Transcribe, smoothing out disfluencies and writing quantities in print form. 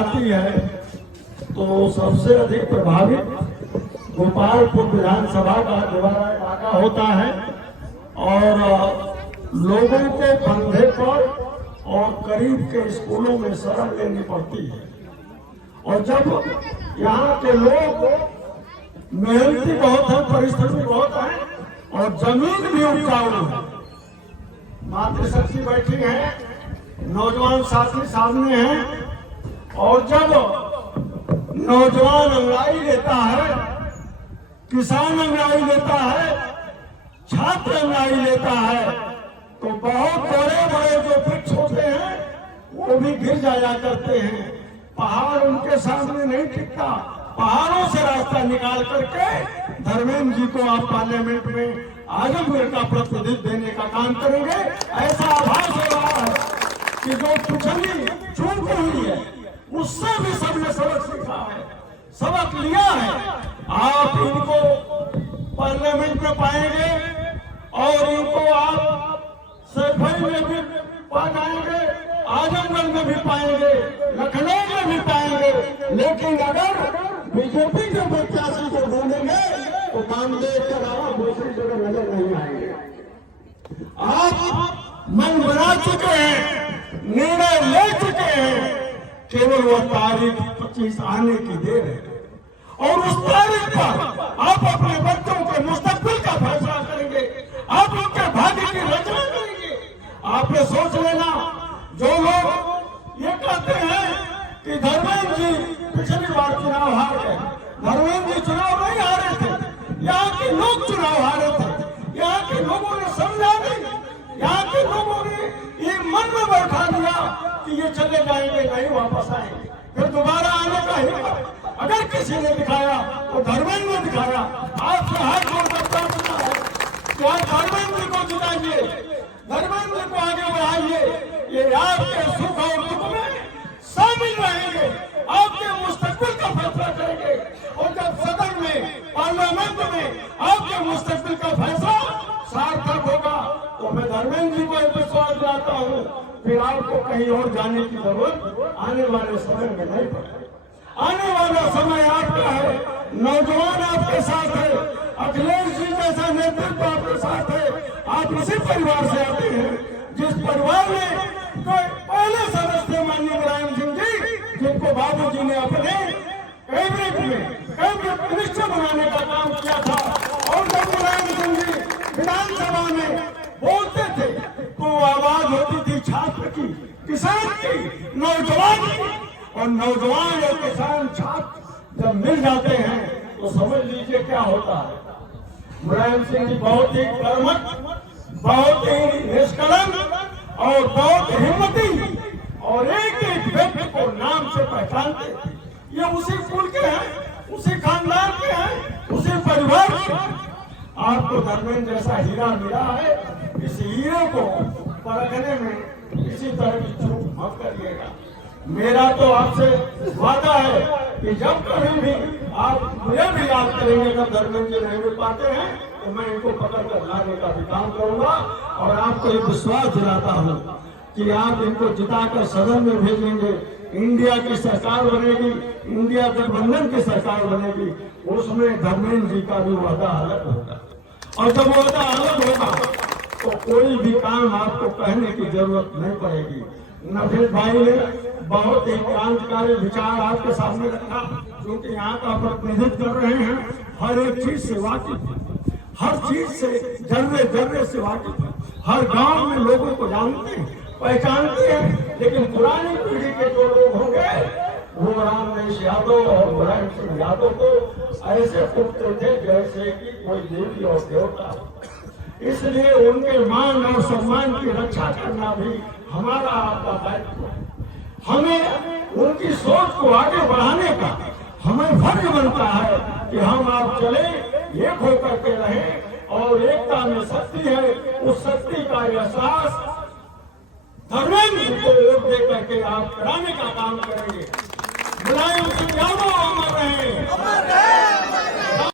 आती है तो सबसे अधिक प्रभावित गोपालपुर विधानसभा का दोबारा इलाका होता है और लोगों को कंधे पर और करीब के स्कूलों में शरण लेनी पड़ती है। और जब यहाँ के लोग मेहनती बहुत है, परिश्रमी बहुत है और जमीन भी उपजाऊ है। मातृशक्ति बैठी है, नौजवान साथी सामने हैं और जब नौजवान अंगड़ाई लेता है, किसान अंगड़ाई लेता है, छात्र अंगड़ाई लेता है तो बहुत बड़े बड़े जो वृक्ष होते हैं वो भी गिर जाया करते हैं। पहाड़ उनके सामने नहीं टिकता। पहाड़ों से रास्ता निकाल करके धर्मेंद्र जी को आप पार्लियामेंट में आजमगढ़ का प्रतिनिधित्व देने का काम करेंगे। ऐसा आभास हो रहा है कि जो पिछली चूक हुई है उससे भी सबने सबक सीखा है, सबक लिया है। आप इनको पार्लियामेंट में पाएंगे और इनको आप सैफई में भी पा जाएंगे, आजमगढ़ में भी पाएंगे, लखनऊ में भी पाएंगे। लेकिन अगर बीजेपी के प्रत्याशी को ढूंढेंगे तो कामदेव के अलावा दूसरी जगह नजर नहीं आएंगे। आप मन बना चुके हैं, निर्णय ले चुके हैं, केवल वह तारीख 25 आने की देर है और उस तारीख पर आप अपने बच्चों के मुस्तकबिल का फैसला करेंगे, आप उनके भाग्य की रचना करेंगे। आपने सोच लेना, जो लोग ये कहते हैं कि धर्मेंद्र जी पिछली बार चुनाव हार गए, धर्मेंद्र जी चुनाव नहीं हारे थे, यहाँ के लोग चुनाव हारे थे, यहाँ के लोगों ने समझा नहीं, यहाँ के लोगों ने ये मन में बैठा दिया कि ये चले जाएंगे, नहीं वापस आएंगे। फिर दोबारा आने का हिम्मत अगर किसी ने दिखाया तो धर्मेंद्र ने दिखाया। आपसे हाथ जोड़कर प्रार्थना है कि आप धर्मेंद्र को जिताइए, धर्मेंद्र को आगे बढ़ाइए। ये आपके सुख और दुख में शामिल रहेंगे, आपके मुस्तकबिल का फैसला करेंगे और जब सदन में, पार्लियामेंट में आपके मुस्तकबिल का फैसला सार्थक होगा तो मैं धर्मेंद्र जी को एक विश्वास दिलाता हूँ, फिर आपको कहीं और जाने की जरूरत आने वाले समय में नहीं पड़ेगी। आने वाला समय आपका है, नौजवान आपके साथ है, अखिलेश जी जैसा नेतृत्व आपके साथ है। आप इसी परिवार से आते हैं जिस परिवार में पहले सदस्य माननीय मुलायम सिंह जी, जिनको बाबूजी ने अपने कैबिनेट मिनिस्टर बनाने का काम किया था और जब मुलायम सिंह जी विधानसभा में बोलते थे तो आवाज होती थी छात्र की, किसान की, नौजवान की। और नौजवान और किसान छात्र जब मिल जाते हैं तो समझ लीजिए क्या होता है। मुलायम सिंह जी बहुत ही कर्मठ, बहुत ही निष्कलंक और बहुत हिम्मती और एक एक व्यक्ति को नाम से पहचानते थे। ये उसी कुल के हैं, उसी खानदान के हैं, उसी परिवार के हैं। आपको धर्मेंद्र जैसा हीरा मिला है, इस हीरे को परखने में किसी तरह की चूक मत करिएगा। मेरा तो आपसे वादा है कि जब कभी भी आप मुझे भी याद करेंगे, जब धर्मेंद्र जी नहीं मिल पाते हैं तो मैं इनको पकड़ कर लाने का भी काम करूंगा और आपको एक विश्वास दिलाता हूं कि आप इनको जिताकर सदन में भेजेंगे। इंडिया की सरकार बनेगी, इंडिया गठबंधन की सरकार बनेगी, उसमें धर्मेंद्र जी का भी वादा अलग होगा। और जब वादा अलग होगा तो कोई भी काम आपको कहने की जरूरत नहीं पड़ेगी। नफीस भाई ने बहुत ही क्रांतिकारी विचार आपके सामने रखा, क्योंकि यहाँ का प्रतिनिधित्व कर रहे हैं, हर एक चीज से वाकिफ है, हर चीज से जर्रे जर्रे से वाकिफ है, हर गांव में लोगों को जानते हैं, पहचानते हैं। लेकिन पुरानी पीढ़ी के जो लोग होंगे वो रामनेश यादव और मुलायम सिंह यादव को ऐसे पूछते थे जैसे कि कोई देवी और देवता। इसलिए उनके मान और सम्मान की रक्षा करना भी हमारा आपका दायित्व है। हमें उनकी सोच को आगे बढ़ाने का हमें फर्ज बनता है कि हम आप चले, एक होकर के रहें और एकता में शक्ति है, उस शक्ति का एहसास धर्मेंद्र को वोट दे करके आप कराने का काम करेंगे। मुलायम सिंह यादव अमर रहे।